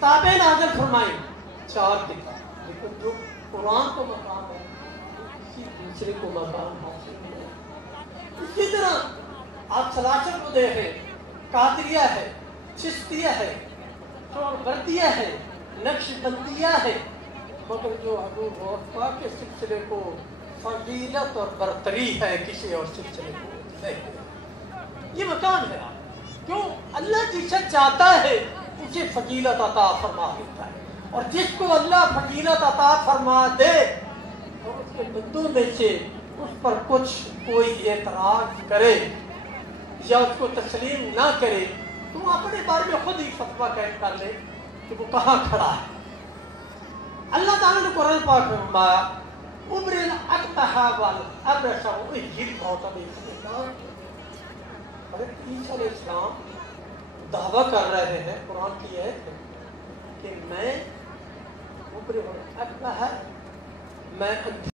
किताबें नाज़िल फरमाई, 4 किताब, लेकिन जो कुरान को मकाम है किसी दूसरे को मकाम हासिल नहीं है। इसी तरह आप सलाचर को देखें, कादरिया है, चिश्तिया है, चौरबर्दिया है, नक्शबंदिया है, मगर जो हजूर गौस पाक के सिलसिले को फजीलत और बरतरी है किसी और सिलसिले को नहीं। ये मकान है आप क्यों? अल्लाह जिसे चाहता है उसे फजीलत अता फरमा देता है, और जिसको अल्लाह फजीलत अता फरमा दे और उसके बंदों में से उस पर कुछ कोई एतराज करे या उसको तस्लीम ना करे तो वो अपने बारे में खुद ही फतवा कर ले कि वो कहाँ खड़ा है। अल्लाह ताला ने कुरान पाक में फरमाया उब्रिल अक्तहा वल अब्रसा उय्यिल मौत बिस्मिल्लाह। ईसा अलैहिस्सलाम दावा कर रहे हैं, कुरान की है कि मैं उब्रिल अक्तहा, मैं